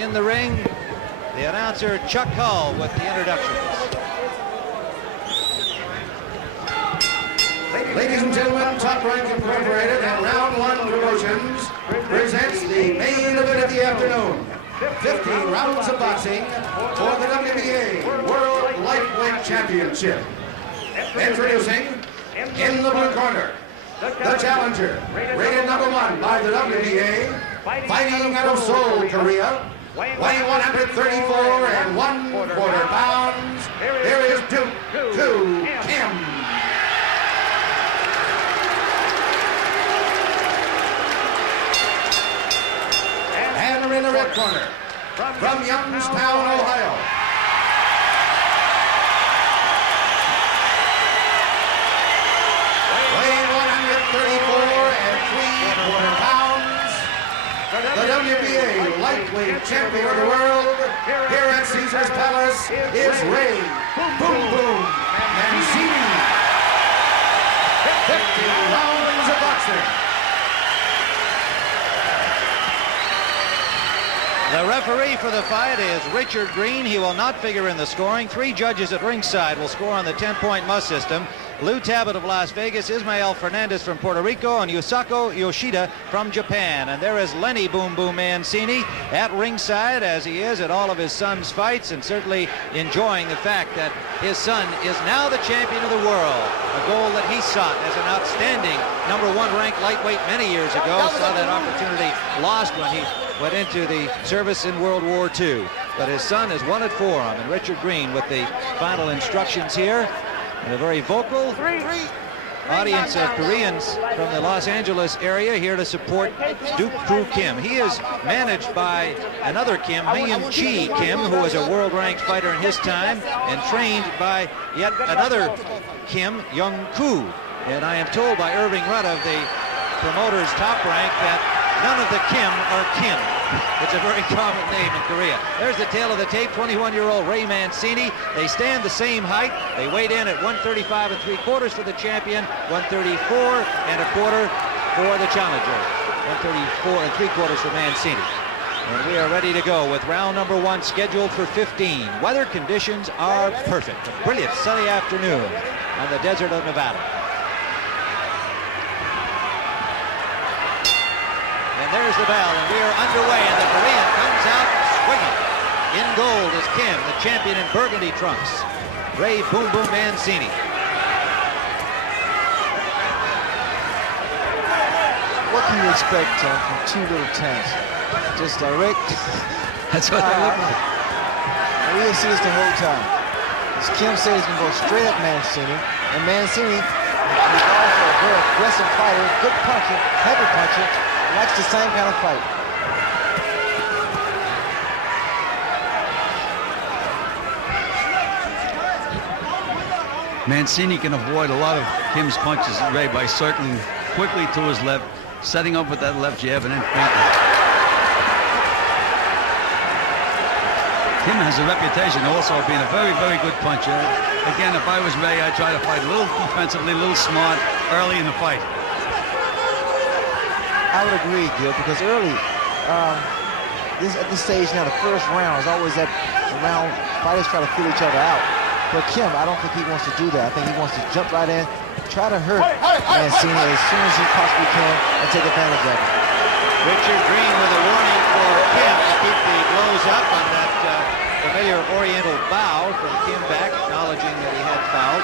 in the ring. The announcer, Chuck Hull, with the introductions. Ladies and gentlemen, Top Rank Incorporated and Round 1 Promotions presents the main event of the afternoon. 15 rounds of boxing for the WBA World Lightweight Championship. Introducing, in the blue corner, the challenger, rated #1 by the WBA, fighting out of Seoul, Korea, weighing 134 and 1/4 pounds. Here is Duke Kim. And in the red corner, from Youngstown, Ohio, weighing 134 and 3/4 pounds, the WBA lightweight champion of the world here at Caesar's Palace is Ray Boom Boom Mancini. 50 rounds of boxing. The referee for the fight is Richard Green. He will not figure in the scoring. 3 judges at ringside will score on the 10-point must system. Lou Tabbitt of Las Vegas, Ismael Fernandez from Puerto Rico, and Yusako Yoshida from Japan. And there is Lenny Boom Boom Mancini at ringside, as he is at all of his son's fights, and certainly enjoying the fact that his son is now the champion of the world, a goal that he sought as an outstanding #1 ranked lightweight many years ago. Saw that opportunity lost when he went into the service in World War II. But his son has won it for him, and Richard Green with the final instructions here. And a very vocal audience of Koreans from the Los Angeles area here to support Duke Kim. He is managed by another Kim, Hyun-Chi Kim, who was a world-ranked fighter in his time, and trained by yet another Kim, Young-Koo. And I am told by Irving Rudd of the promoter's Top Rank that none of the Kim are Kim. It's a very common name in Korea. There's the tail of the tape, 21-year-old Ray Mancini. They stand the same height. They weighed in at 135 3/4 for the champion, 134 1/4 for the challenger, 134 3/4 for Mancini. And we are ready to go with round #1 scheduled for 15. Weather conditions are perfect. A brilliant sunny afternoon on the desert of Nevada. And there's the bell, and we are underway, and the Korean comes out swinging. In gold is Kim, the champion in burgundy trunks, Ray Boom Boom Mancini. What can you expect, Tom, from 2 little tanks? Just direct. That's what they look like. We'll see this the whole time. As Kim says, he's going to go straight at Mancini, and Mancini is also a very aggressive fighter, good puncher, heavy puncher. Likes the same kind of fight. Mancini can avoid a lot of Kim's punches, Ray, by circling quickly to his left, setting up with that left jab, and then feinting. Kim has a reputation also of being a very, very good puncher. Again, if I was Ray, I'd try to fight a little defensively, a little smart early in the fight. I would agree, Gil, because early, at this stage now, the first round is always that round fighters try to feel each other out. But Kim, I don't think he wants to do that. I think he wants to jump right in, try to hurt Mancini as soon as he possibly can, and take advantage of it. Richard Green with a warning for Kim to keep the blows up on that familiar oriental bow from Kim back, acknowledging that he had fouled.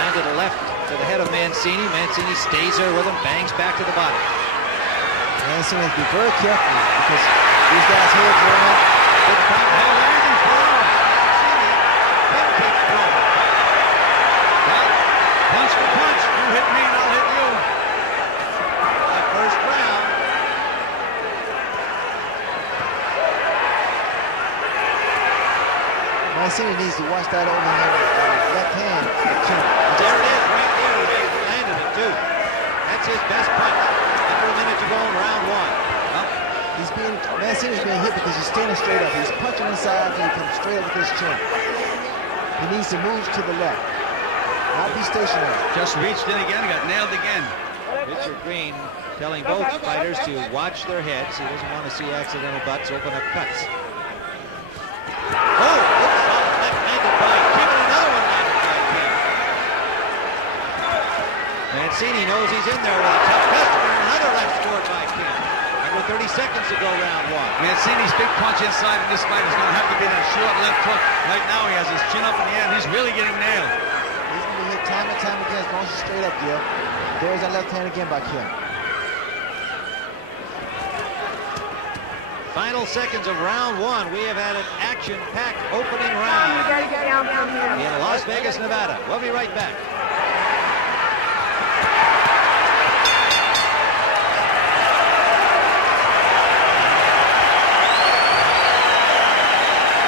Landed a left to the head of Mancini. Mancini stays there with him, bangs back to the body. Mancini has to be very careful because these guys' heads are in. Big pump. No landing blow. Mancini. Kim keeps blowing. Punch for punch. You hit me and I'll hit you. The first round. Mancini needs to watch that overhand left hand. There it is, right there. He landed it too. That's his best punch. Under a minute to go in round 1. Well, Mancini's being hit because he's standing straight up. He's punching inside and he comes straight up with his chin. He needs to move to the left, not be stationary. Just reached in again, got nailed again. Richard Green telling both fighters to watch their heads. He doesn't want to see accidental butts open up cuts. Oh, good solid left-handed by Kim, and another one landed by Kim. Mancini knows he's in there with a tough customer, and another left scored by Kim. Under 30 seconds to go, round one. Mancini's big punch inside in this fight is going to have to be that short left hook. Right now he has his chin up in the air, and he's really getting nailed. He's going to be hit time and time again as long as he's straight up, Gil. There's that left hand again by Kim. Final seconds of round one. We have had an action-packed opening round in Las Vegas, Nevada. We'll be right back.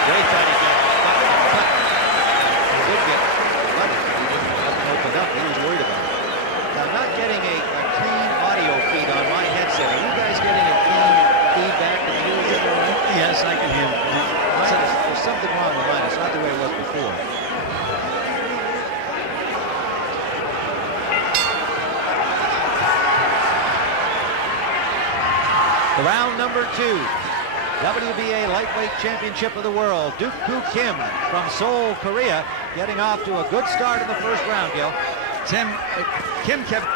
Ray thought he got cut. He did get butted, but he didn't open up. He was worried about it. Now, I'm not getting a clean audio feed on my headset. Are you guys getting a clean feedback? Can you hear it all right? Yes, I can hear him. There's something wrong with mine. It's not the way it was before. The round number two. WBA Lightweight Championship of the World. Duk-Koo Kim from Seoul, Korea, getting off to a good start in the first round, Gil. Tim, Kim kept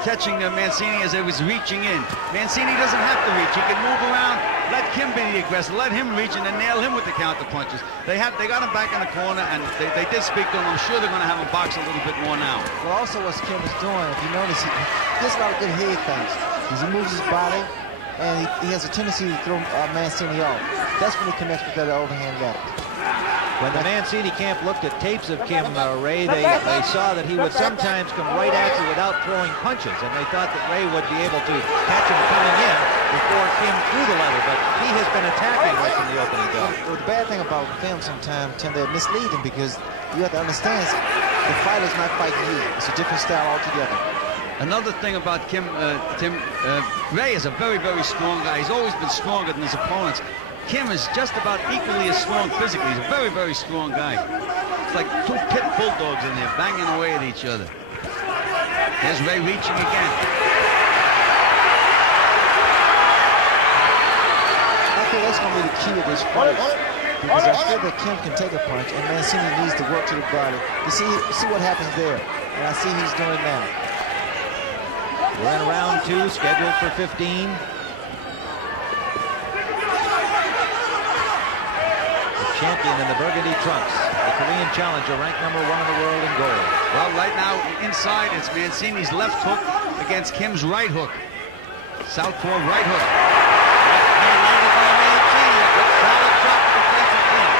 catching Mancini as he was reaching in. Mancini doesn't have to reach. He can move around, let Kim be the aggressor, let him reach and then nail him with the counter punches. They got him back in the corner, and they did speak to him. I'm sure they're going to have him box a little bit more now. Well, also what Kim is doing, if you notice, he gets a lot of good head things. He moves his body, and he has a tendency to throw Mancini off. That's when he connects with that overhand left. When the Mancini camp looked at tapes of Kim, Ray, they saw that he would sometimes come right at you without throwing punches, and they thought that Ray would be able to catch him coming in before Kim threw the leather, but he has been attacking right from the opening go. Well, the bad thing about them sometimes, Tim, they're misleading because you have to understand the fighter's not fighting you. It's a different style altogether. Another thing about Kim, Tim, Ray is a very, very strong guy. He's always been stronger than his opponents. Kim is just about equally as strong physically. He's a very, very strong guy. It's like two pit bulldogs in there banging away at each other. There's Ray reaching again. I think that's going to be the key of this fight. Because I feel that Kim can take a punch, and Mancini needs to work to the body to see what happens there. And I see he's doing it now. We're in round two, scheduled for 15. Champion in the burgundy trunks, the Korean challenger, ranked #1 in the world in gold. Well, right now, inside, it's Mancini's left hook against Kim's right hook. Southpaw right hook. Left hand landed by Mancini, a good solid shot to the face of Kim.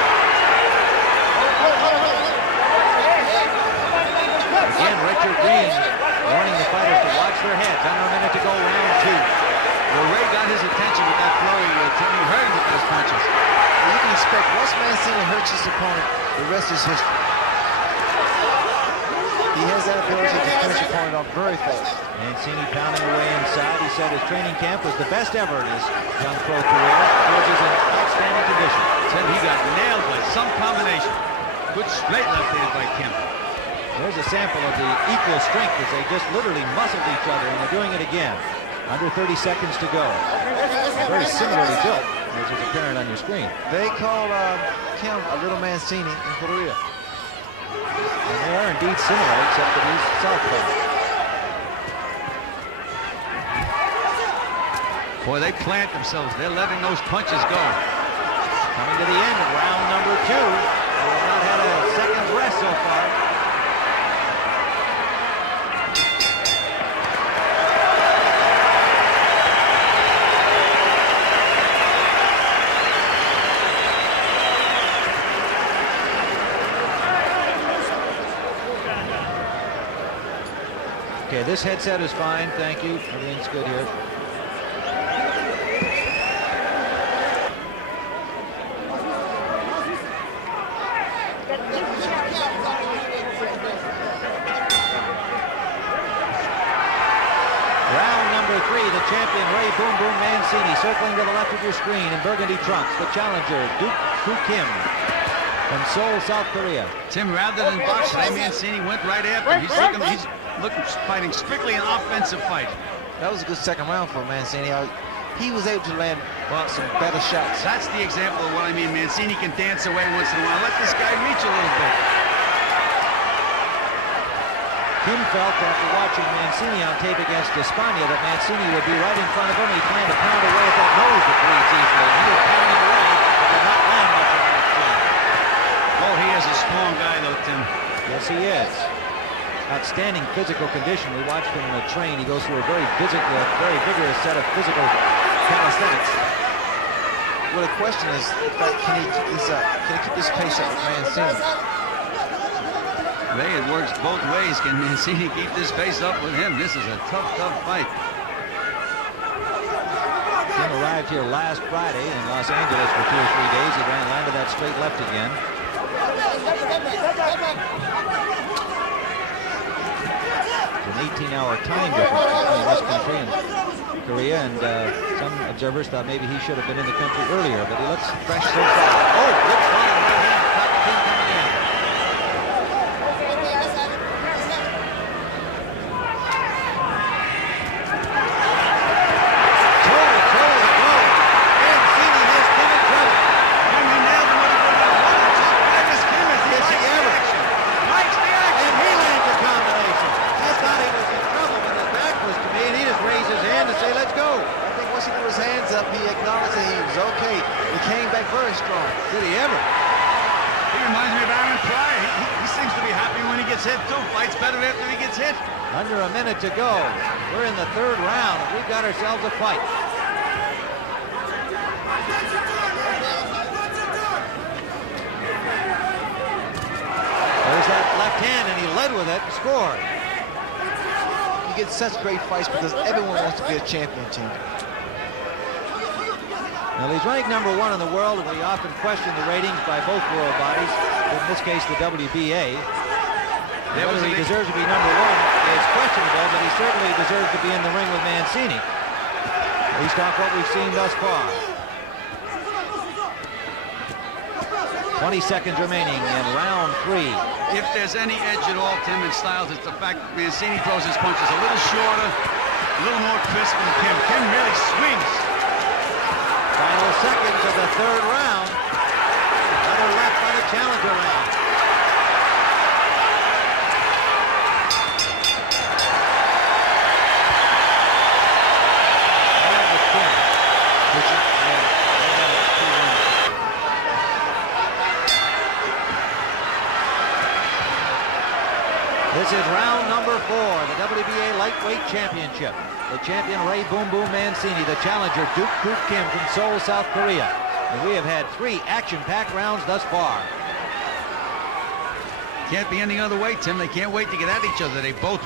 Again, Richard Green warning the fighters to watch their heads. Under a minute to go, round two. Well, Ray got his attention with that flurry. Tim, you heard him with those punches. You can expect once Mancini hurts his opponent, the rest is history. He has that ability to finish your opponent off very fast. Mancini pounding away inside. He said his training camp was the best ever in his young pro career. George is in outstanding condition. Said he got nailed by some combination. Good straight left hand by Kim. There's a sample of the equal strength as they just literally muscled each other, and they're doing it again. Under 30 seconds to go. Very similarly built, as is apparent on your screen. They call Kim a little Mancini in Korea. And they are indeed similar, except that he's southpaw. Boy, they plant themselves. They're letting those punches go. Coming to the end of round number two. They have not had a second's rest so far. Okay, this headset is fine, thank you. Everything's good here. Round number three, the champion Ray Boom Boom Mancini circling to the left of your screen in burgundy trunks. The challenger, Duk-Koo Kim from Seoul, South Korea. Tim, rather than box, Ray Mancini went right after him. fighting strictly an offensive fight. That was a good second round for Mancini. He was able to land some better shots. That's the example of what I mean. Mancini can dance away once in a while. Let this guy reach a little bit. Kim felt after watching Mancini on tape against Espana that Mancini would be right in front of him. He planned to pound away at that nose that bleeds easily. He was pounding away, but did not land much of that chin. Oh, he is a strong guy, though, Tim. Yes, he is. Outstanding physical condition. We watched him train. He goes through a very vigorous set of physical calisthenics. Well, the question is, can he keep this pace up with Mancini? Ray, it works both ways. Can Mancini keep this pace up with him? This is a tough fight. Kim arrived here last Friday in Los Angeles for 2 or 3 days. He landed that straight left again. An 18-hour time difference between this country and Korea, and some observers thought maybe he should have been in the country earlier, but he looks fresh so far. Oh, good shot, right hand, caught the Kim coming in. Toe-to-toe to go. Mancini has Kim in trouble. Kim, he nailed him with a good one. What a top fight this Kim is. He Yes, likes he the ever. action. Likes the action. And he lands a combination. I thought he was in trouble when his back was to me, and he just raised his hand to say, let's go. I think once he threw his hands up, he acknowledged that he was okay. He came back very strong. Did he ever? He reminds me of Aaron Pryor. He seems to be happy when he gets hit, too. Fights better after he gets hit. Under a minute to go. We're in the 3rd round, and we've got ourselves a fight. There's that left hand, and he led with it and scored. You get such great fights because everyone wants to be a champion, team. Well, he's ranked #1 in the world, and we often question the ratings by both world bodies, in this case the WBA. Whether he deserves to be #1 is questionable, but he certainly deserves to be in the ring with Mancini. At least off what we've seen thus far. 20 seconds remaining in round 3. If there's any edge at all, Tim, in Styles, it's the fact that Mancini throws his punches a little shorter, a little more crisp than Kim. Kim really swings. Final seconds of the 3rd round. Another left by the challenger round. That was Kim. This is round number 4, the WBA Lightweight Championship. The champion Ray Boom Boom Mancini, the challenger Duke Kook Kim from Seoul, South Korea. And we have had 3 action-packed rounds thus far. Can't be any other way, Tim. They can't wait to get at each other. They both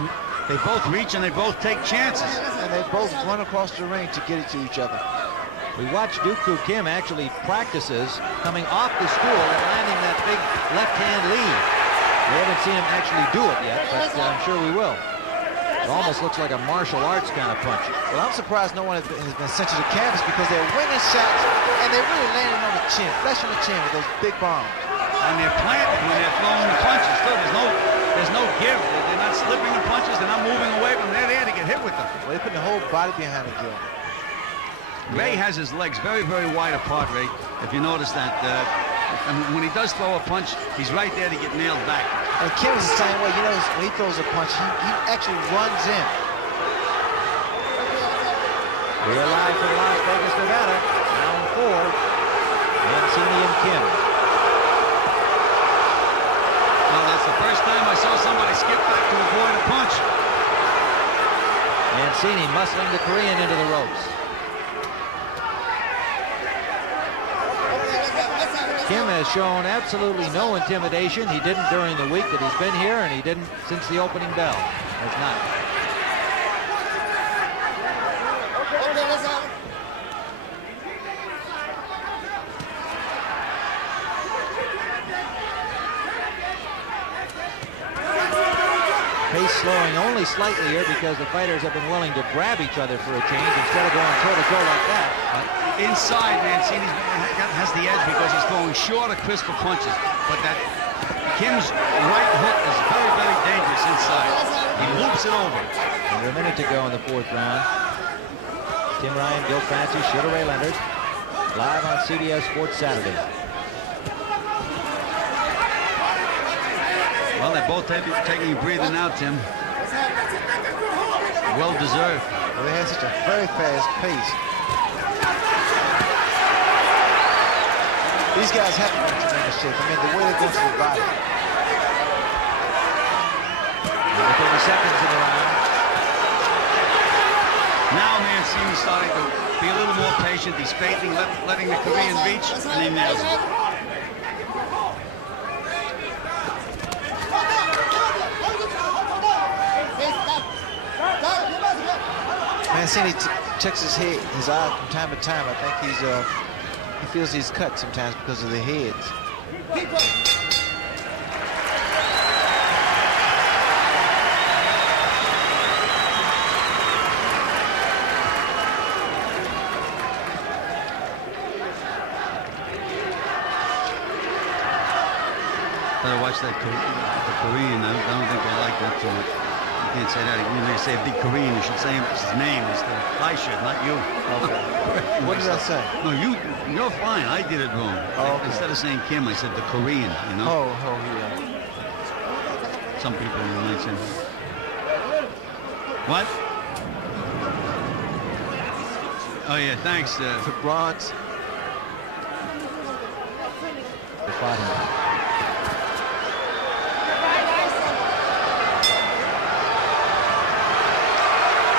reach and they both take chances. And they both run across the ring to get it to each other. We watched Duke Kook Kim actually practices coming off the stool and landing that big left-hand lead. We haven't seen him actually do it yet, but I'm sure we will. It almost looks like a martial arts kind of punch. Well, I'm surprised no one has been sent to the canvas because they're winging shots and they're really landing on the chin, flesh on the chin with those big bombs. And they're planted when they're throwing the punches. Still, there's no give. They're not slipping the punches. They're not moving away from them. They're there to get hit with them. Well, they're putting the whole body behind the gill. Ray has his legs very, very wide apart, Ray. If you notice that, and when he does throw a punch, he's right there to get nailed back. And Kim is the same way. You know, when he throws a punch, he actually runs in. We're live from Las Vegas, Nevada. Round 4. Mancini and Kim. Well, that's the first time I saw somebody skip back to avoid a punch. Mancini muscling the Korean into the ropes. Kim has shown absolutely no intimidation. He didn't during the week that he's been here, and he didn't since the opening bell. Has not. Pace slowing only slightly here because the fighters have been willing to grab each other for a change instead of going toe-to-toe like that. Inside, Mancini has the edge because he's throwing shorter, crisper punches. But that Kim's right hook is very, very dangerous inside. He loops it over. Under a minute to go in the 4th round. Tim Ryan, Bill Clancy, Sugar Ray Leonard, live on CBS Sports Saturday. Well, they're both taking a breathing out, Tim. Well deserved. Well, they had such a very fast pace. These guys have to be in tremendous shape. I mean, the way they're going to the body. Another 30 seconds in the round. Now Mancini's starting to be a little more patient. He's feinting, letting the Korean reach, and he nails it. Mancini checks his head, his eye from time to time. I think he feels he's cut sometimes because of the heads. Better watch that the Korean. I don't think they like that too much. You can't say that. When they say a big Korean, you should say his name instead. I should, not you. Okay. What did I say? No, you're fine. I did it wrong. Oh, okay. Instead of saying Kim, I said the Korean, you know? Oh, yeah. Some people might say. What? Oh, yeah, thanks. For bronze. The fighting.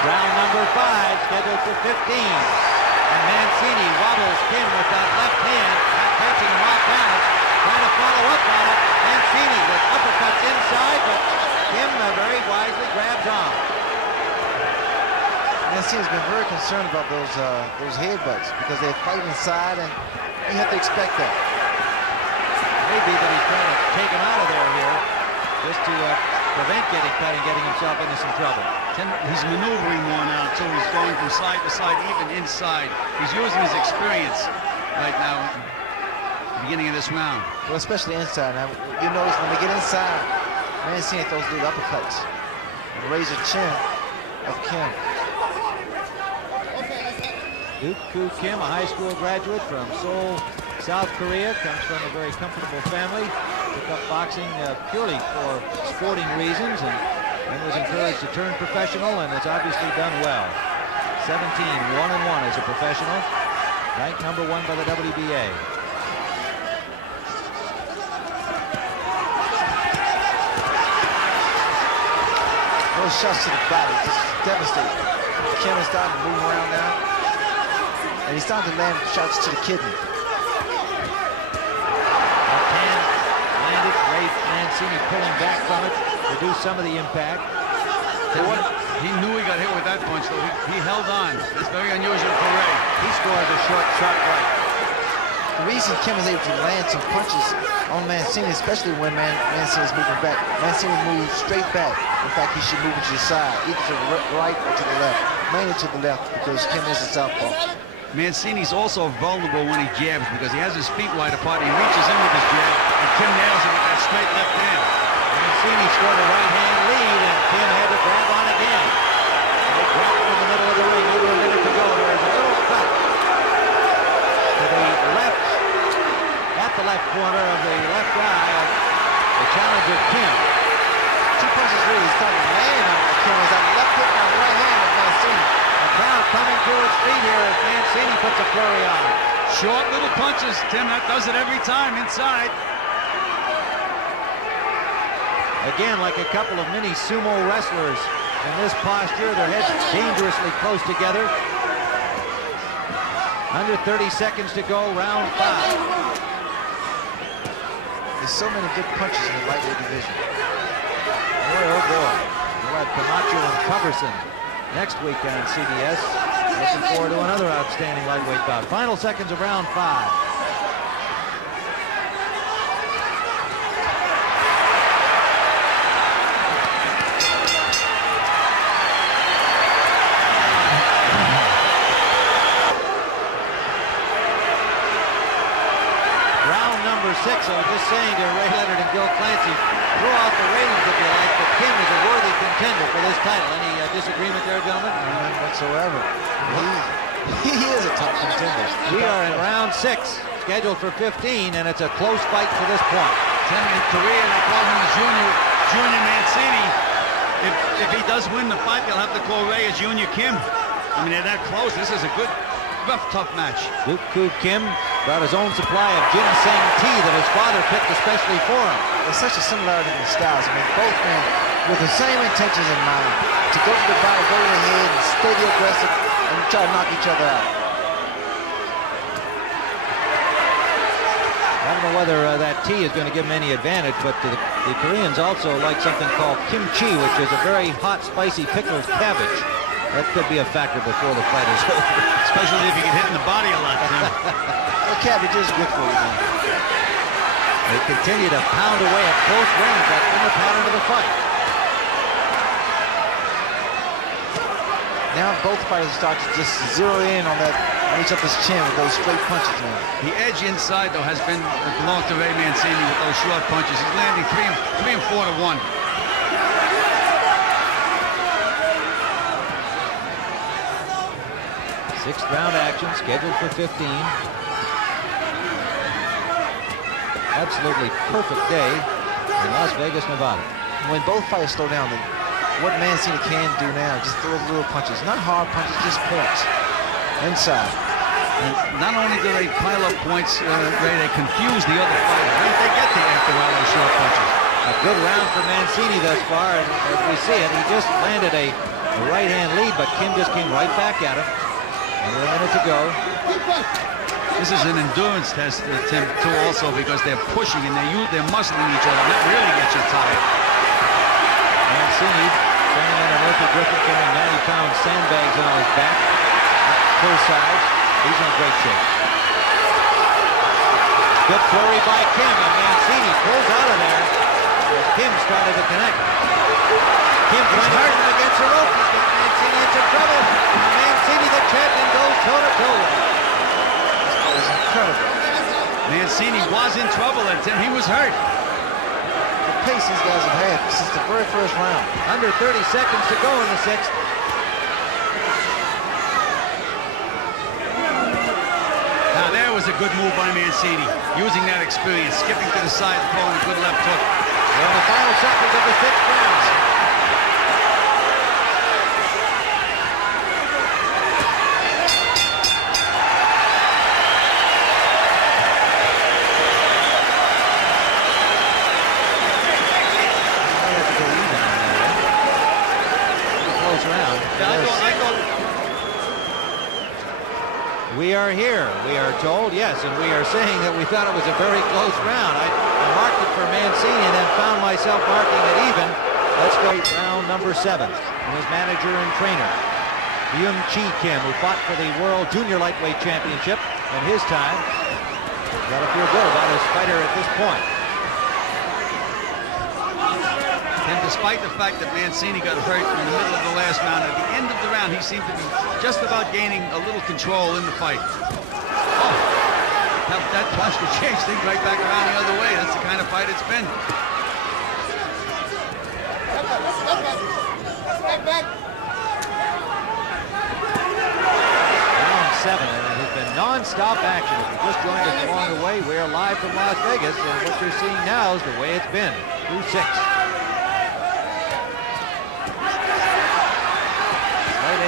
Round number 5, scheduled for 15. And Mancini wobbles Kim with that left hand, catching him off balance, trying to follow up on it. Mancini with uppercuts inside, but Kim very wisely grabs on. Mancini's been very concerned about those headbutts because they fight inside, and you have to expect that. Maybe that he's trying to take him out of there here, just to prevent getting cut and getting himself into some trouble. He's maneuvering more now, too. He's going from side to side, even inside. He's using his experience right now at the beginning of this round. Well, especially inside. Now, you notice when they get inside, Mancini throws little uppercuts and raise the chin of Kim. Duk-Koo Kim, a high school graduate from Seoul, South Korea, comes from a very comfortable family. Took up boxing purely for sporting reasons and was encouraged to turn professional, and has obviously done well. 17, 1-1 as a professional, ranked number 1 by the WBA. Those shots to the body just devastating. Kim is starting to move around now, and he's starting to land shots to the kidney. Great Mancini pulling back from it, reduce some of the impact. He knew he got hit with that punch, though. He held on. It's very unusual for Ray. He scores a short, sharp right. The reason Kim is able to land some punches on Mancini, especially when Mancini is moving back, Mancini moves straight back. In fact, he should move to the side, either to the right or to the left. Mainly to the left, because Kim is a southpaw. Mancini's also vulnerable when he jabs because he has his feet wide apart. He reaches in with his jab, and Kim nails him with that straight left hand. Mancini scored a right-hand lead, and Kim had to grab on again. They grabbed him in the middle of the ring, over a minute to go. There is a little cut to the left, at the left corner of the left eye of the challenger Kim. Two punches really started laying on Kim as that left hook on the right hand of Mancini. Crowd coming to its feet here as Mancini puts a flurry on. Short little punches, Tim. That does it every time inside. Again, like a couple of mini sumo wrestlers in this posture, their heads dangerously close together. Under 30 seconds to go, round 5. There's so many good punches in the lightweight division. Boy, oh boy. We'll have Camacho and Coverson next week on CBS. Looking forward to another outstanding lightweight bout. Final seconds of round 5. Round number 6 6. I was just saying to Ray Leonard and Gil Clancy, throw out the ratings if you like, but Kim is a worthy contender for this title. Any disagreement there, gentlemen? None whatsoever. He is a top contender. We are in round 6, scheduled for 15, and it's a close fight to this point. Tim, in Korea, they call him the Junior Mancini. If he does win the fight, they'll have to call Ray a Junior Kim. I mean, they're that close. This is a good, rough, tough match. Duk-Koo Kim brought his own supply of ginseng tea that his father picked especially for him. There's such a similarity in the styles. I mean, both men with the same intentions in mind, to go to the bottom, go to the head, and stay the aggressive, and try to knock each other out. I don't know whether that tea is going to give him any advantage, but the Koreans also like something called kimchi, which is a very hot, spicy pickled cabbage. That could be a factor before the fight is over. Especially if you get hit in the body a lot, Tim. The cabbage is good for you, man. They continue to pound away at close range. That's been the pattern of the fight. Now both fighters start to just zero in on each other's chin with those straight punches, man. The edge inside, though, has belonged to Ray Mancini with those short punches. He's landing 3 and 4 to 1. 6th round action scheduled for 15. Absolutely perfect day in Las Vegas, Nevada. When both fighters slow down, what Mancini can do now, just throw little punches. Not hard punches, just points. Inside. And not only do they pile up points, Ray, they confuse the other fighter. They get the after all those short punches. A good round for Mancini thus far, and as we see it, he just landed a right-hand lead, but Kim just came right back at him. Under a minute to go. This is an endurance test, Tim, too, also, because they're pushing and they're muscling each other. That really gets you tired. Mancini, standing on a Murphy Griffin, carrying 90-pound sandbags on his back. Full size. He's in great shape. Good flurry by Kim, and Mancini pulls out of there as Kim started to connect. Kim trying to hurt him against the rope. He's got Mancini into trouble. Mancini, the champion, goes toe-to-toe with him. That was incredible. Mancini was in trouble, and Tim, he was hurt. The pace these guys have had since the very first round. Under 30 seconds to go in the 6th. Now there was a good move by Mancini, using that experience, skipping to the side, throwing a good left hook. We're in the final seconds of the 6th round. We are here, we are told, yes, and we are saying that we thought it was a very close round. I marked it for Mancini and then found myself marking it even. Let's go round number 7. And his manager and trainer, Yoon-Chi Kim, who fought for the World Junior Lightweight Championship, and his time, got to feel good about his fighter at this point. And despite the fact that Mancini got hurt in the middle of the last round, at the end of the round, he seemed to be just about gaining a little control in the fight. Oh, that punch could change things right back around the other way. That's the kind of fight it's been. Round 7, and it has been non-stop action. If you just joined us along the way, we are live from Las Vegas, and what you're seeing now is the way it's been through 6.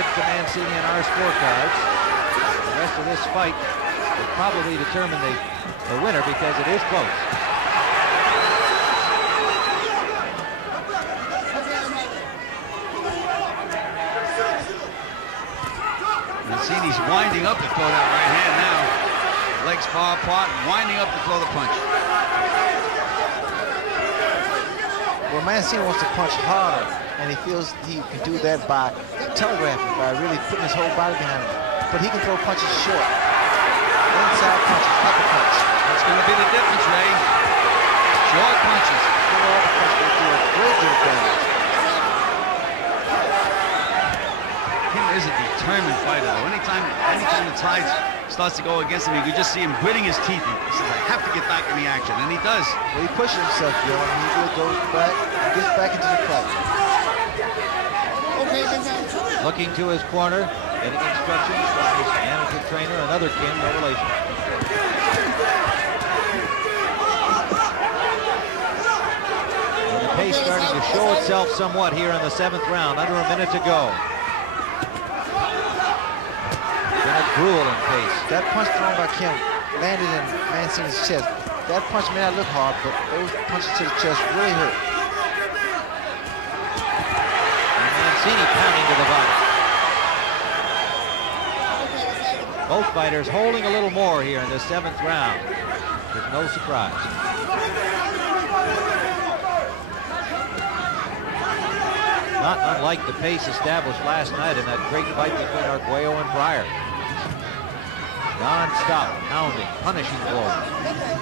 To Mancini on our scorecards. The rest of this fight will probably determine the winner because it is close. Mancini's winding up to throw that right hand now. Legs far apart, winding up to throw the punch. Well, Mancini wants to punch harder, and he feels he can do that by telegraphing, by really putting his whole body behind him. But he can throw punches short. Inside punches, upper punch. That's going to be the difference, Ray. Short punches. Short punches will do a great deal of damage. Kim is a determined fighter, though. Anytime the tide starts to go against him, you can just see him gritting his teeth. He says, I have to get back in the action, and he does. Well, he pushes himself, Joe, and he really goes back, gets back into the fight. Looking to his corner, getting instructions from his amateur trainer, another Kim, no relation. And the pace starting to show itself somewhat here in the 7th round, under a minute to go. Been a grueling pace. That punch thrown by Kim landed in Mancini's chest. That punch may not look hard, but those punches to the chest really hurt. Mancini pounding to the body. Both fighters holding a little more here in the 7th round. There's no surprise. Not unlike the pace established last night in that great fight between Arguello and Pryor. Non-stop, pounding, punishing blows.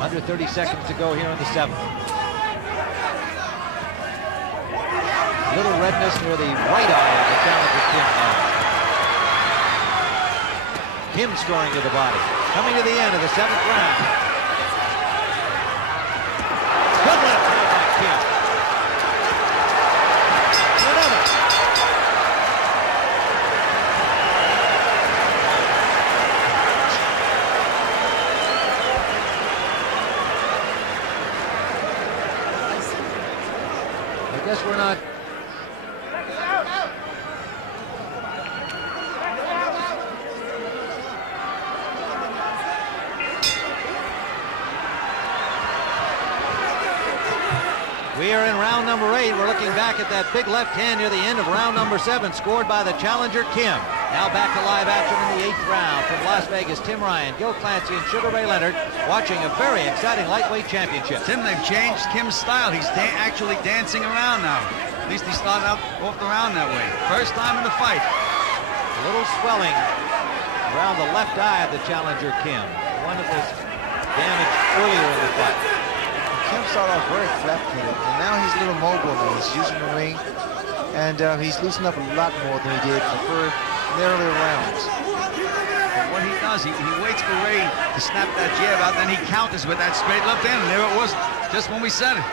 Under 30 seconds to go here in the 7th. Little redness near the right eye of the challenger Kim now. Kim scoring to the body. Coming to the end of the 7th round. Good left hand by Kim. Another. I guess we're not. We are in round number 8. We're looking back at that big left hand near the end of round number 7, scored by the challenger Kim. Now back to live action in the 8th round from Las Vegas. Tim Ryan, Gil Clancy, and Sugar Ray Leonard watching a very exciting lightweight championship. Tim, they've changed Kim's style. He's actually dancing around now. At least he started out off the round that way. First time in the fight. A little swelling around the left eye of the challenger Kim. One that was damaged earlier in the fight. Kim started off very flat-footed, and now he's a little mobile now. He's using the ring, and he's loosened up a lot more than he did for the earlier rounds. But what he does, he waits for Ray to snap that jab out, then he counters with that straight left hand, and there it was, just when we said it.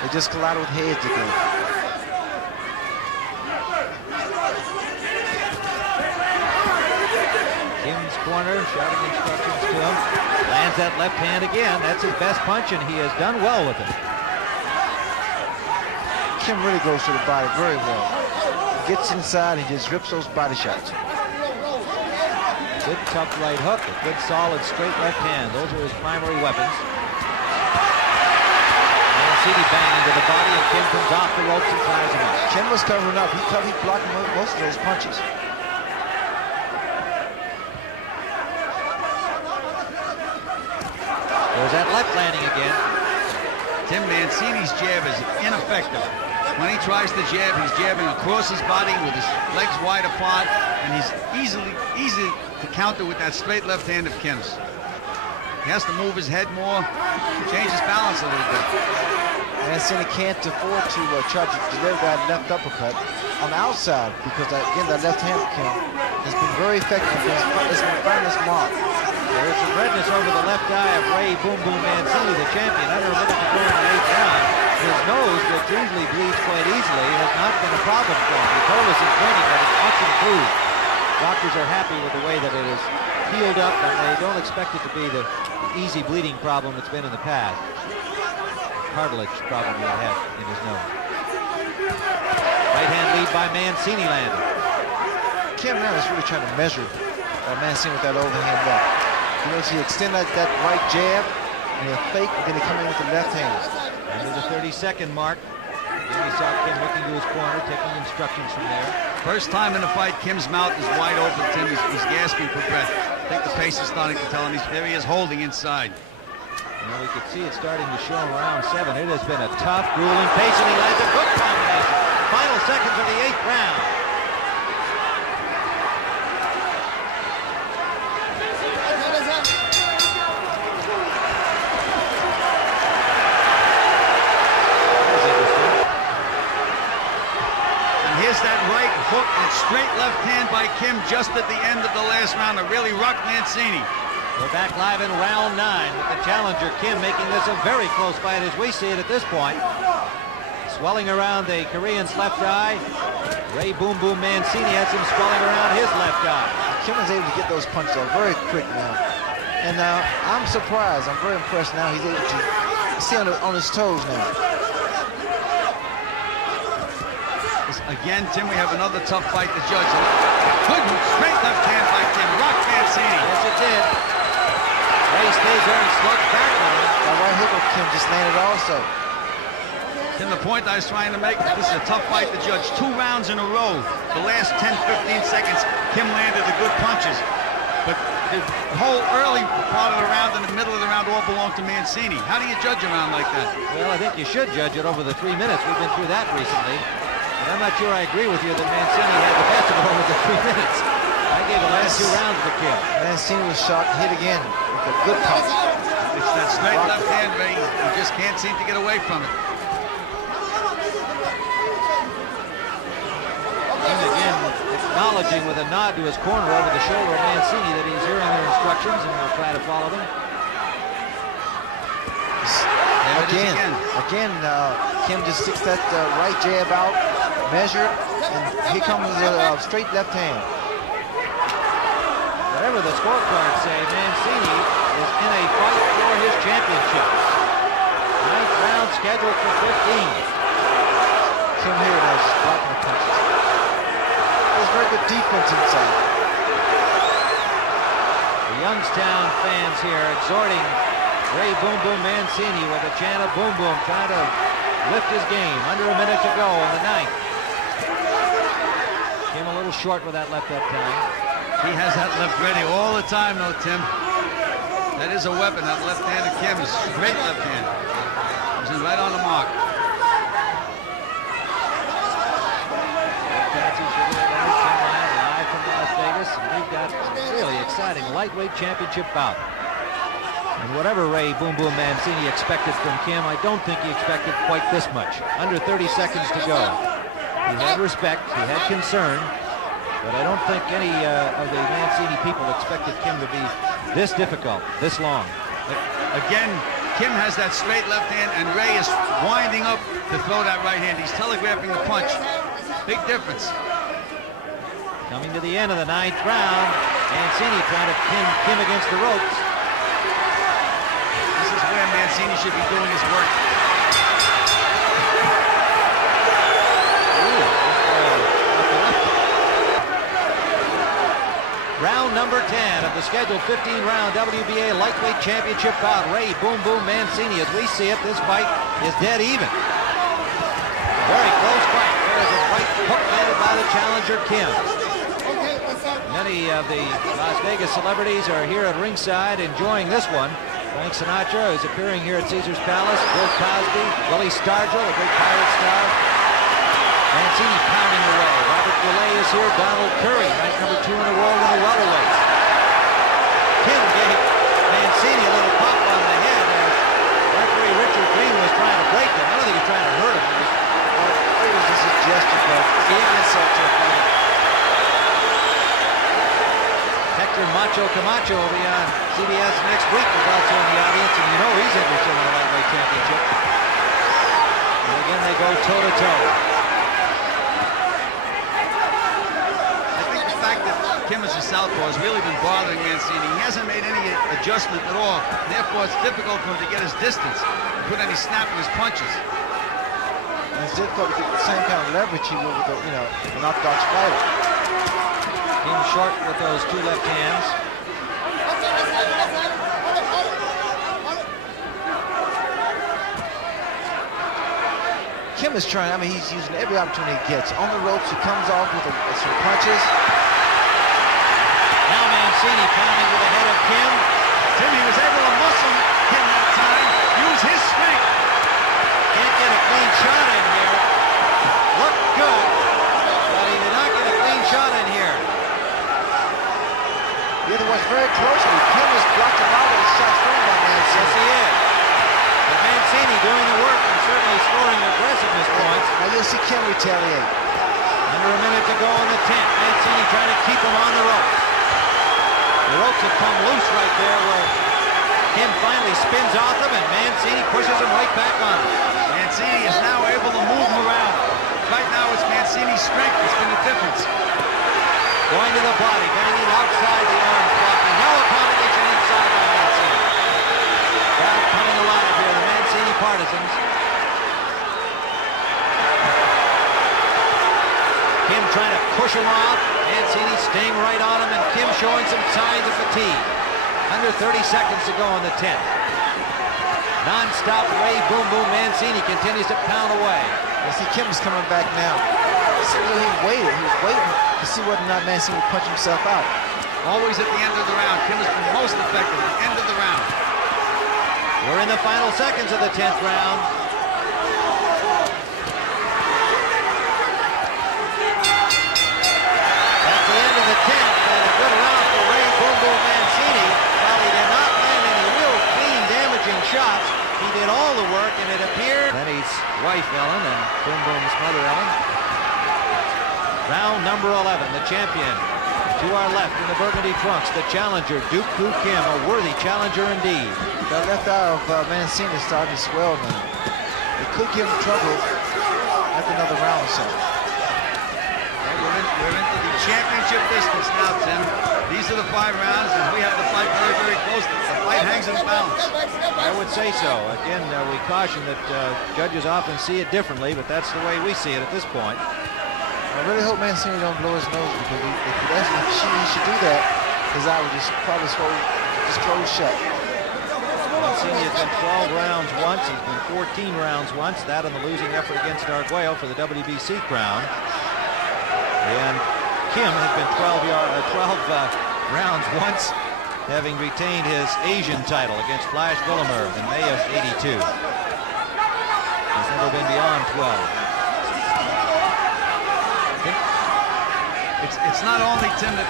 They just collided with heads again. Kim's corner, shouting instructions to him. Lands that left hand again. That's his best punch, and he has done well with it. Kim really goes to the body very well. He gets inside and just rips those body shots. Good tough right hook, a good solid straight left hand. Those are his primary weapons. Mancini banging to the body, and Kim comes off the ropes and ties him up. Kim was covering up. He blocked most of those punches. There's that left landing again. Tim Mancini's jab is ineffective. When he tries to jab, he's jabbing across his body with his legs wide apart, and he's easy to counter with that straight left hand of Kim's. He has to move his head more, change his balance a little bit. Mancini can't afford to try to deliver that left uppercut on the outside, because again, that left hand of Kim has been very effective. It's been finding its mark. There's some redness over the left eye of Ray Boom Boom Mancini, the champion, under a minute to go in the 8th round. His nose, which usually bleeds quite easily, has not been a problem for him. He told us in training that it's much improved. Doctors are happy with the way that it is healed up, and they don't expect it to be the easy bleeding problem it's been in the past. Cartilage problem he had in his nose. Right hand lead by Mancini landed. Kim now is really trying to measure Mancini with that overhand left. You notice he extend that right jab, and he'll fake, and then he come in with the left hand. Under the 30-second mark. Then we saw Kim looking to his corner, taking instructions from there. First time in the fight, Kim's mouth is wide open. Tim, he's gasping for breath. I think the pace is starting to tell him there he is holding inside. Well, we could see it starting to show in round 7. It has been a tough, grueling pace, and he lands a good combination. Final seconds of the 8th round. Here's that right hook, that straight Kim just at the end of the last round to really rock Mancini. We're back live in round 9 with the challenger Kim making this a very close fight as we see it at this point. Swelling around the Korean's left eye. Ray Boom Boom Mancini has him swelling around his left eye. Kim is able to get those punches off very quick now. And I'm surprised. I'm very impressed now. He's able to stay on his toes now. Again, Tim, we have another tough fight to judge. Good straight left hand by Kim. Rock Mancini. Yes, it did. Ray stays there and slugs back on him. That right hook of Kim just landed also. Tim, the point I was trying to make, this is a tough fight to judge. 2 rounds in a row. The last 10, 15 seconds, Kim landed the good punches. But the whole early part of the round and the middle of the round all belong to Mancini. How do you judge a round like that? Well, I think you should judge it over the 3 minutes. We've been through that recently. But I'm not sure I agree with you that Mancini had the best of it over the 3 minutes. I gave the last 2 rounds to Kim. Mancini was shocked, hit again with a good punch. It's that straight left hand, Ray. You just can't seem to get away from it. Kim again acknowledging with a nod to his corner over the shoulder of Mancini that he's hearing their instructions and will try to follow them. Again, Kim just sticks that right jab out, measured, and here comes a straight left hand. Whatever the scorecards say, Mancini is in a fight for his championship. 9th round scheduled for 15. Kim here now just blocking the punches. There's very good defense inside. The Youngstown fans here exhorting Ray Boom Boom Mancini with a chant of boom boom, trying to lift his game. Under a minute to go in the 9th. Came a little short with that left that time. He has that left ready all the time, though, Tim. That is a weapon. That left hand of Kim is great left hand. He's right on the mark. Live from Las Vegas. We've got a really exciting lightweight championship bout. And whatever Ray Boom Boom Mancini expected from Kim, I don't think he expected quite this much. Under 30 seconds to go. He had respect, he had concern, but I don't think any of the Mancini people expected Kim to be this difficult, this long. Again, Kim has that straight left hand, and Ray is winding up to throw that right hand. He's telegraphing the punch. Big difference. Coming to the end of the 9th round, Mancini trying to pin Kim against the ropes. This is where Mancini should be doing his work. Round number 10 of the scheduled 15-round WBA lightweight championship bout. Ray Boom Boom Mancini. As we see it, this fight is dead even. Very close fight. There is a right hook landed by the challenger, Kim. Many of the Las Vegas celebrities are here at ringside enjoying this one. Frank Sinatra is appearing here at Caesar's Palace. Bill Cosby, Willie Stargell, a great pirate star. Mancini pounding away. Robert Goulet is here. Donald Curry, ranked number 2 in the world in the welterweights. Kim gave Mancini a little pop on the head as referee Richard Green was trying to break him. I don't think he's trying to hurt him. It was just a gesture, but yeah, insult to a fighter. Hector Macho Camacho will be on CBS next week with also in the audience, and you know he's interested in the lightweight championship. And again, they go toe-to-toe. Kim as a southpaw has really been bothering Mancini. He hasn't made any adjustment at all. Therefore, it's difficult for him to get his distance and put any snap in his punches. And it's difficult to get the same kind of leverage he will with an orthodox fighter. Kim short with those 2 left hands. Kim is trying. I mean, he's using every opportunity he gets. On the ropes, he comes off with some punches. Now Mancini pounding to the head of Kim. Tim, he was able to muscle Kim that time. Use his strength. Can't get a clean shot in here. Looked good, but he did not get a clean shot in here. The other one's very closely. Kim is blocking a lot of those shots thrown by Mancini. Yes, he is. But Mancini doing the work and certainly scoring aggressiveness points. Now you'll see Kim retaliate. Now Under a minute to go in the 10th. Mancini trying to keep him on the rope. The ropes have come loose right there where Kim finally spins off him and Mancini pushes him right back on him. Mancini is now able to move him around. Right now it's Mancini's strength that's been the difference. Going to the body, banging outside the arms, blocking. No accommodation inside by Mancini. Crowd coming alive here, the Mancini partisans. Kim trying to push him off. Mancini staying right on him, and Kim showing some signs of fatigue. Under 30 seconds to go in the 10th. Non-stop Ray Boom Boom Mancini continues to pound away. You see Kim is coming back now. He was waiting to see whether or not Mancini would punch himself out. Always at the end of the round. Kim has been most effective at the end of the round. We're in the final seconds of the 10th round. At the end of the 10th, and a good round for Ray Boom Boom Mancini. While he did not land any real clean, damaging shots, he did all the work, and it appeared Lenny's wife, Ellen, and Boom Boom's mother, Ellen. Round number 11, the champion. To our left in the burgundy trunks, the challenger, Duk-Koo Kim, a worthy challenger indeed. That left eye of Mancini is starting to swell now. It could give him trouble after another round or so. Well, we're into the championship distance now, Tim. These are the 5 rounds, and we have to fight very, very close. The fight hangs in the balance. I would say so. Again, we caution that judges often see it differently, but that's the way we see it at this point. I really hope Mancini don't blow his nose, because if he should do that, his eye would just probably close shut. Mancini has been 12 rounds once. He's been 14 rounds once. That in the losing effort against Arguello for the WBC crown. And Kim has been 12 rounds once, having retained his Asian title against Flash Villemer in May of '82. He's never been beyond 12. It's not only Tim that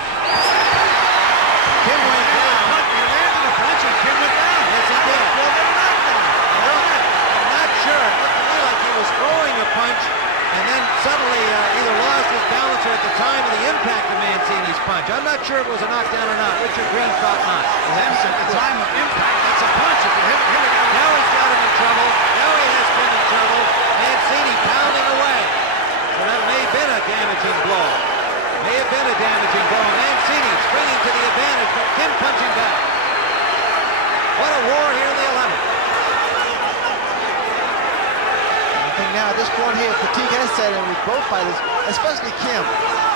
Kim went down. he landed a punch and Kim went down. Yes, he did. I'm not sure. It looked to me like he was throwing a punch and then suddenly either lost his balance or at the time of the impact of Mancini's punch. I'm not sure if it was a knockdown or not. Richard Green thought not. At the time of impact, that's a punch. If you hit it out. Now he's got him in trouble. Now he has Kim in trouble. Mancini pounding away. So that may have been a damaging blow. May have been a damaging blow. Mancini springing to the advantage, but Kim punching back. What a war here in the 11th. I think now at this point here, fatigue has set in with both fighters, especially Kim.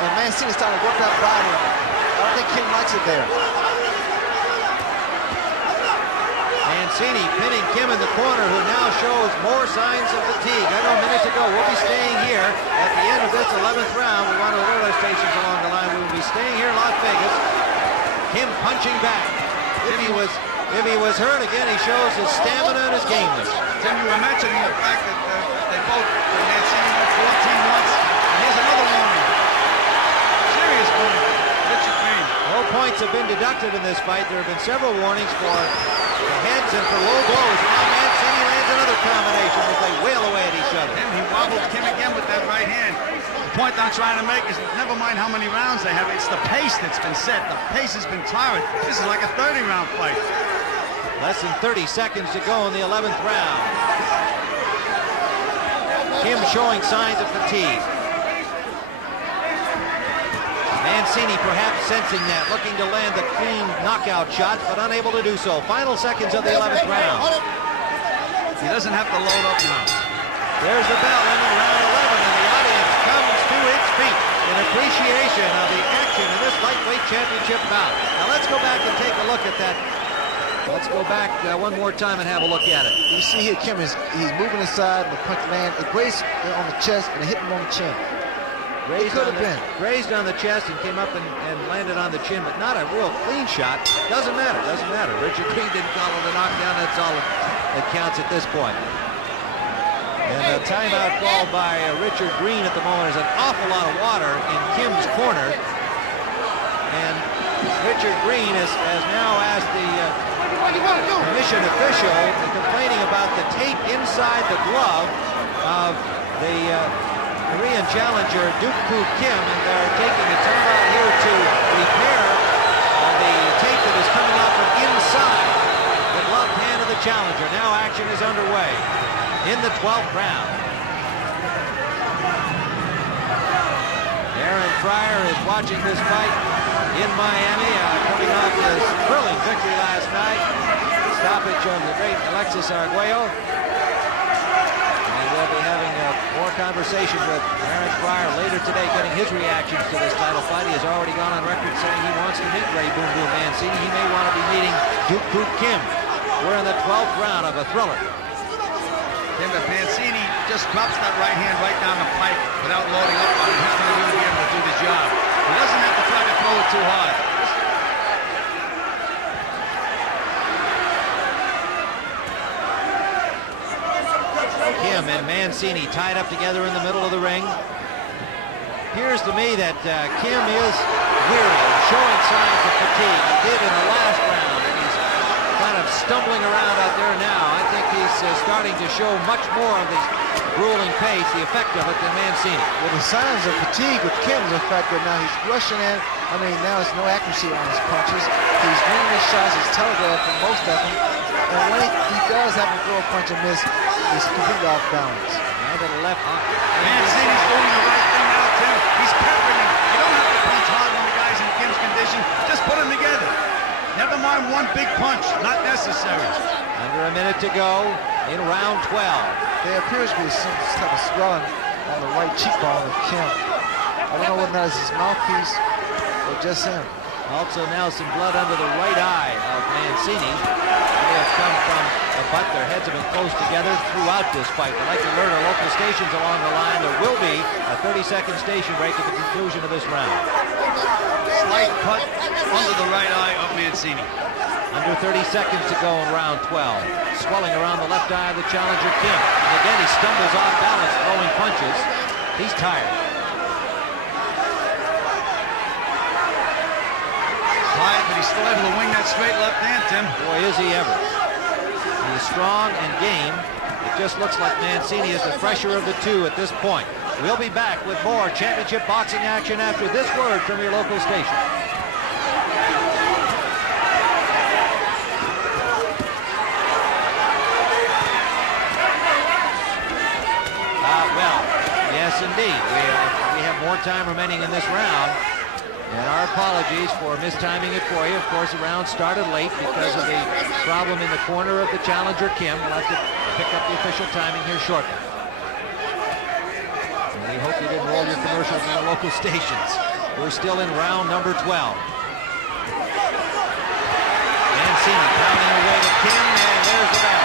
And Mancini's starting to work that body. I don't think Kim likes it there. Mancini pinning Kim in the corner, who now shows more signs of fatigue. I know minutes ago, we'll be staying here at the end of this 11th round. We want to alert our stations along the line. We will be staying here in Las Vegas. Kim punching back. If he was hurt again, he shows his stamina and his gameness. Tim, you were mentioning the fact that they both, Mancini went 14 once, and here's another warning. Serious warning. Richard Green. No points have been deducted in this fight. There have been several warnings for the heads and for low blows. Now Mancini lands another combination as they wail away at each other. Tim, he wobbled Kim again with that right hand. The point I'm trying to make is never mind how many rounds they have. It's the pace that's been set. The pace has been torrid. This is like a 30-round fight. Less than 30 seconds to go in the 11th round. Kim showing signs of fatigue. Mancini perhaps sensing that, looking to land the clean knockout shot, but unable to do so. Final seconds of the 11th round. He doesn't have to load up now. There's the bell ending round 11, and the audience comes to its feet in appreciation of the action in this lightweight championship bout. Now let's go back and take a look at that. Let's go back one more time and have a look at it. You see here, Kim he's moving aside, and the punch land. It grazed on the chest and it hit him on the chin. Grazed on the chest and came up and landed on the chin, but not a real clean shot. Doesn't matter. Richard Green didn't call it a knockdown. That's all that counts at this point. And a timeout call by Richard Green at the moment. There's an awful lot of water in Kim's corner. And Richard Green has now asked the commission official complaining about the tape inside the glove of the Korean challenger Duk-Koo Kim, and they're taking a timeout here to repair the tape that is coming out from inside the gloved hand of the challenger. Now action is underway in the 12th round. Aaron Pryor is watching this fight in Miami, coming off his thrilling victory last night. Stoppage of the great Alexis Arguello. And we'll be having more conversation with Aaron Pryor later today, getting his reactions to this title fight. He has already gone on record saying he wants to meet Ray Boom Boom Mancini. He may want to be meeting Duk-Koo Kim. We're in the 12th round of a thriller. Kim, if Mancini just drops that right hand right down the pipe without loading up on him, he's going to really be able to do the job. He doesn't have to try to throw it too hard. Kim and Mancini tied up together in the middle of the ring. Appears to me that Kim is weary and showing signs of fatigue. He did in the last round, and he's kind of stumbling around out there now. I think he's starting to show much more of the grueling pace, the effect of it, than Mancini. Well, the signs of fatigue with Kim is the fact that now he's rushing in. I mean, now there's no accuracy on his punches. He's winning his shots. He's telegraphed for most of them. And when he does have to throw a punch and miss, he's completely off balance. Now to the left. Mancini's doing the right thing now, Tim. He's peppering him. You don't have to punch hard when the guy's in Kim's condition. Just put them together. Never mind one big punch. Not necessary. Under a minute to go in round 12. There appears to be some type of swelling on the right cheekbone of Kim. I don't know whether or not it's his mouthpiece or just him. Also now some blood under the right eye of Mancini. They have come from a butt. Their heads have been close together throughout this fight. I'd like to alert our local stations along the line. There will be a 30-second station break at the conclusion of this round. Slight cut under the right eye of Mancini. Under 30 seconds to go in round 12. Swelling around the left eye of the challenger, Kim. And again, he stumbles off balance, throwing punches. He's tired. Tired, but he's still able to wing that straight left hand, Tim. Boy, is he ever. He's strong and game. It just looks like Mancini is the fresher of the two at this point. We'll be back with more championship boxing action after this word from your local station. Well, yes, indeed. We have more time remaining in this round. And our apologies for mistiming it for you. Of course, the round started late because of the problem in the corner of the challenger, Kim. We'll have to pick up the official timing here shortly. And we hope you didn't roll your commercials in the local stations. We're still in round number 12. Mancini pounding away to Kim, and there's the bell.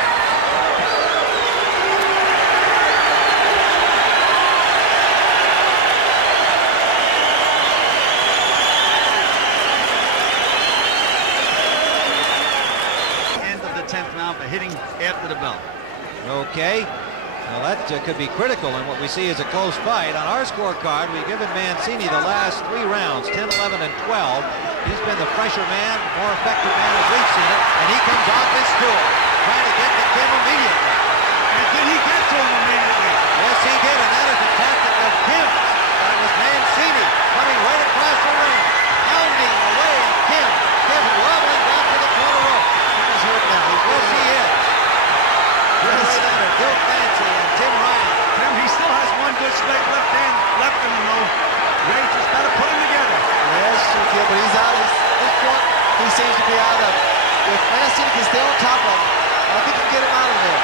Hitting after the bell. Okay. Well, that could be critical in what we see as a close fight. On our scorecard, we've given Mancini the last 3 rounds, 10, 11, and 12. He's been the fresher man, more effective man as we've seen it, and he comes off his stool, trying to get to Kim immediately. And did he get to him immediately? Yes, he did, and that is a tactic of Kim. But it was Mancini coming right across the ring, pounding away at Kim. Kim wobbling back to the corner rope. He's hurt now. Yes, he is. Bill Fancy and Tim Ryan. Tim, he still has one good straight left hand left in him, though. Ray just got to put him together. Yes, but he's out. This point, he seems to be out of. If Mancini can stay on top of him, I think he can get him out of there.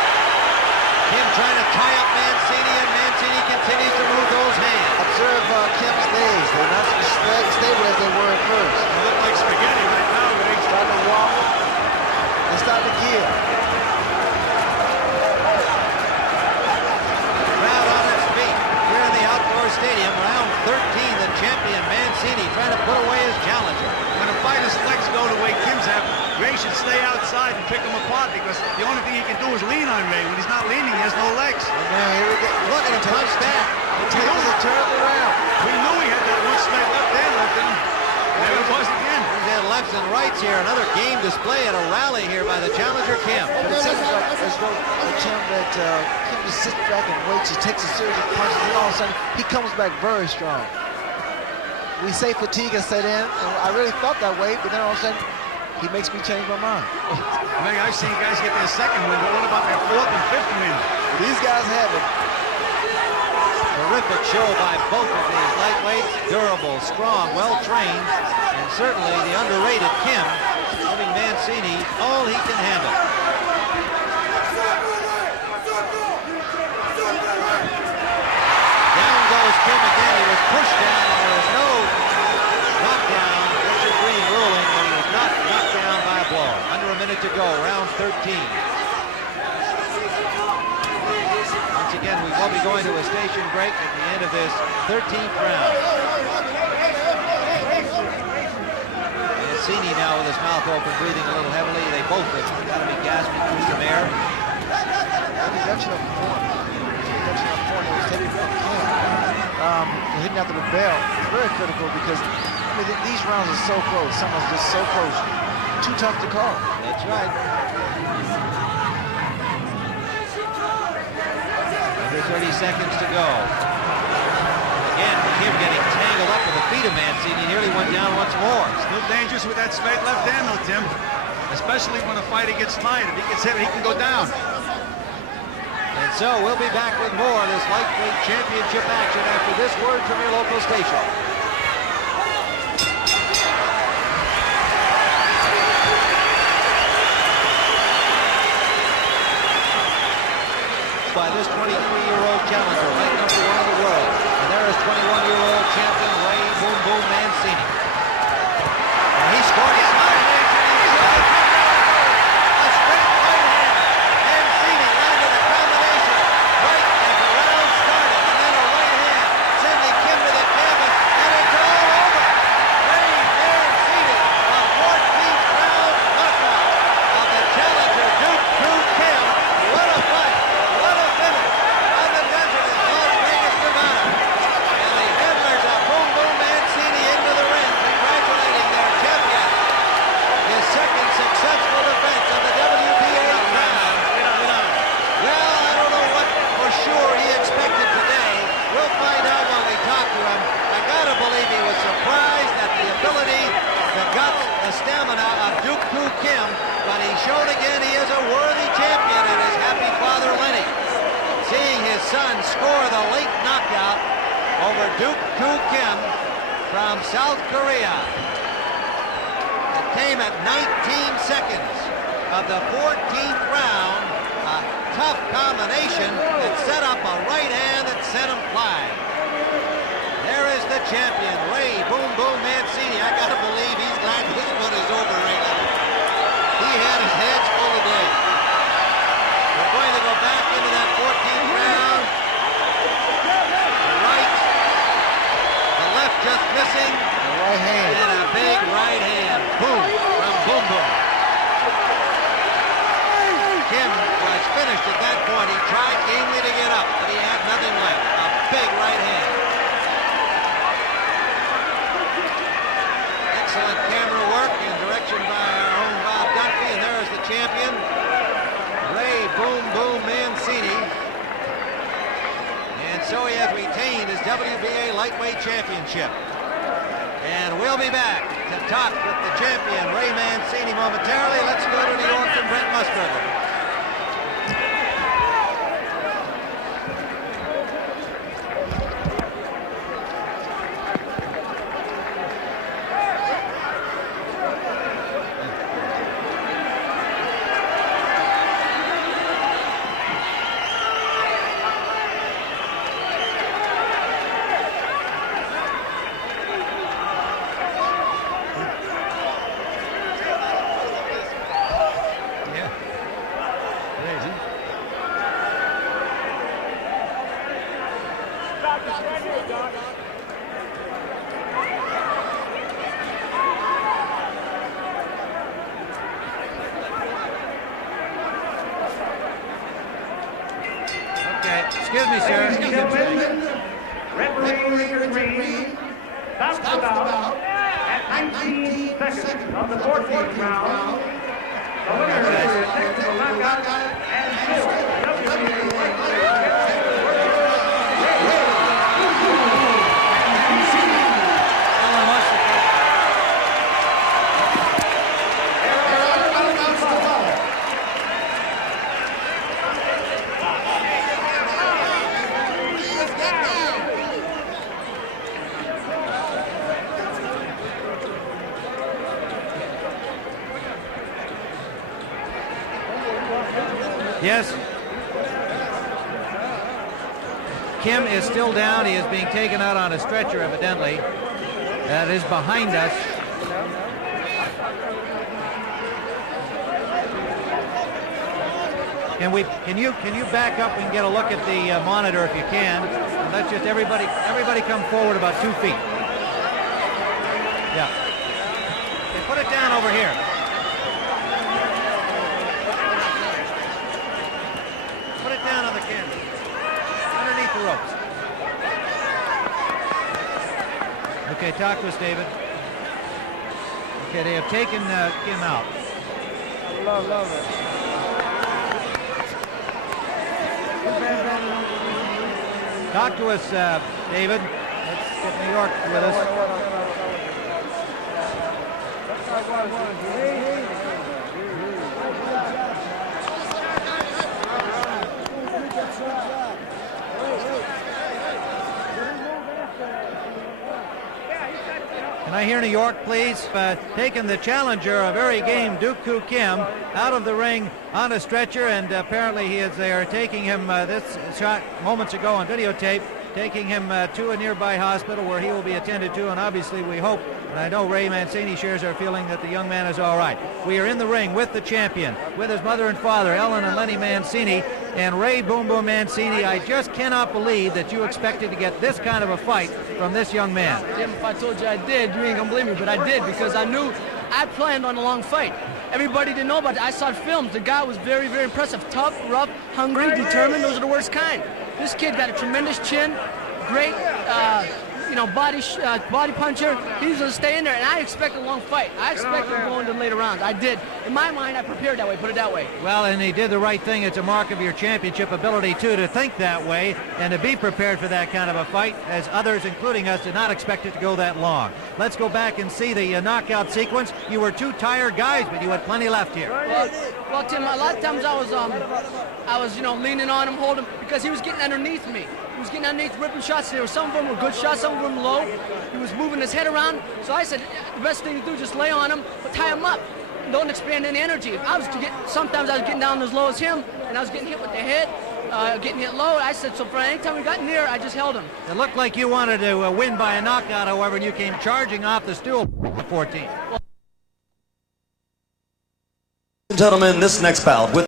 Kim trying to tie up Mancini, and Mancini continues to move those hands. Observe Kim's legs. They're not as stable as they were at first. They look like spaghetti right now, Ray. Starting to wobble. They're starting to gear. Stadium, round 13, the champion Mancini trying to put away his challenger. When a fighter's legs go the way Kim's have, Ray should stay outside and pick him apart, because the only thing he can do is lean on Ray. When he's not leaning, he has no legs. And now here we go. Look at him punch back. The tables are turned around. We knew he had that one straight left hand left in him. There it was again. in lefts and rights here. Another game display and a rally here by the challenger, Kim. But it seems like as though Kim just sits back and waits. He takes a series of punches, and all of a sudden he comes back very strong. We say fatigue has set in, and I really thought that way, but then all of a sudden he makes me change my mind. I mean, I've seen guys get their second win, but what about their fourth and fifth win? These guys have it. Terrific show by both of these lightweights. Durable, strong, well-trained, and certainly the underrated Kim giving Mancini all he can handle. Down goes Kim again. He was pushed down, and there was no knockdown. Richard Green ruling that he was not knocked down by a blow. Under a minute to go, round 13. Once again, we will be going to a station break at the end of this 13th round. Mancini now with his mouth open, breathing a little heavily. They both have got to be gasping through some air. Reduction of form. Reduction of form. It was heavy from Kim. Hitting after the bell. It's very critical because I mean, these rounds are so close. Some are just so close. Too tough to call. That's right. Under 30 seconds to go. Again, Kim getting tangled up with the feet of Mancini. Nearly went down once more. Still dangerous with that straight left hand, though, Tim. Especially when a fighter gets tired. If he gets hit, he can go down. And so we'll be back with more of this lightweight championship action after this word from your local station. By this 23-year-old challenger, ranked number 1 in the world. And there is 21-year-old champion Ray Boom Boom Mancini. And he scored his combination. A straight right hand. Mancini landed a combination right as the round started. And then a right hand sending Kim to the canvas. And it's all over. Ray Mancini, a 14th round knockout of the challenger Duke Koo Kim. What a fight. What a finish on the desert in Las Vegas, Nevada. And the handlers of Boom Boom Mancini into the ring, congratulating their champion. His second successful defense of the WBA crown. Well, I don't know what for sure he expected today. We'll find out when we talk to him. I gotta believe he was surprised at the ability, the guts, the stamina of Duke Koo Kim, but he showed again he is a worthy champion in his happy father Lenny. Seeing his son score the late knockout over Duke Koo Kim from South Korea. It came at 19 seconds of the 14th round. A tough combination that set up a right hand that sent him flying. There is the champion, Ray Boom Boom Mancini. I gotta believe he's glad this one is over right now. He had his hands full today. We're going to go back into that 14th round. The right, the left just missing. The right hand. And a big right hand. Boom, from Boom Boom. Kim was finished at that point. He tried gamely to get up, but he had nothing left. A big right hand. Excellent camera work and direction by our own Bob Dunphy. And there is the champion, Ray Boom Boom Mancini. And so he has retained his WBA lightweight championship. And we'll be back to talk with the champion, Ray Mancini, momentarily. Let's go to New York and Brent Musburger. Excuse me, sir. Excuse me, referee Richard Green stops the bout at 19 seconds of the 14th round. The winner is a technical knockout and silver. Yes. Kim is still down. He is being taken out on a stretcher, evidently. That is behind us. Can you back up and get a look at the monitor if you can? And let's just everybody come forward about 2 feet. Yeah. Okay, put it down over here. Put it down on the canvas, underneath the ropes. Okay, talk to us, David. Okay, they have taken Kim out. Love it. Talk to us, David. Let's get New York with us. Can I hear New York, please? Taking the challenger, a very game Duk-Koo Kim, out of the ring on a stretcher, and apparently they are taking him, this shot moments ago on videotape, taking him to a nearby hospital where he will be attended to, and obviously we hope, and I know Ray Mancini shares our feeling, that the young man is all right. We are in the ring with the champion, with his mother and father, Ellen and Lenny Mancini, and Ray Boom Boom Mancini. I just cannot believe that you expected to get this kind of a fight from this young man. Jim, if I told you I did, you ain't gonna believe me, but I did, because I knew I planned on a long fight. Everybody didn't know about it. I saw films. The guy was very, very impressive. Tough, rough, hungry, determined. Those are the worst kind. This kid got a tremendous chin, great, body puncher. He's gonna stay in there, and I expect a long fight. I expect him going to later rounds. I did. In my mind, I prepared that way. Put it that way. Well, and he did the right thing. It's a mark of your championship ability too, to think that way and to be prepared for that kind of a fight, as others, including us, did not expect it to go that long. Let's go back and see the knockout sequence. You were two tired guys, but you had plenty left here. Well, Tim, a lot of times I was leaning on him, holding him, because he was getting underneath me. He was getting underneath, ripping shots. There were some of them were good shots, some of them low. He was moving his head around. So I said, the best thing to do is just lay on him, but tie him up. Don't expand any energy. Sometimes I was getting down as low as him, and I was getting hit with the head, getting hit low. I said, so for any time we got near, I just held him. It looked like you wanted to win by a knockout, however, and you came charging off the stool at 14. Gentlemen, this next bout with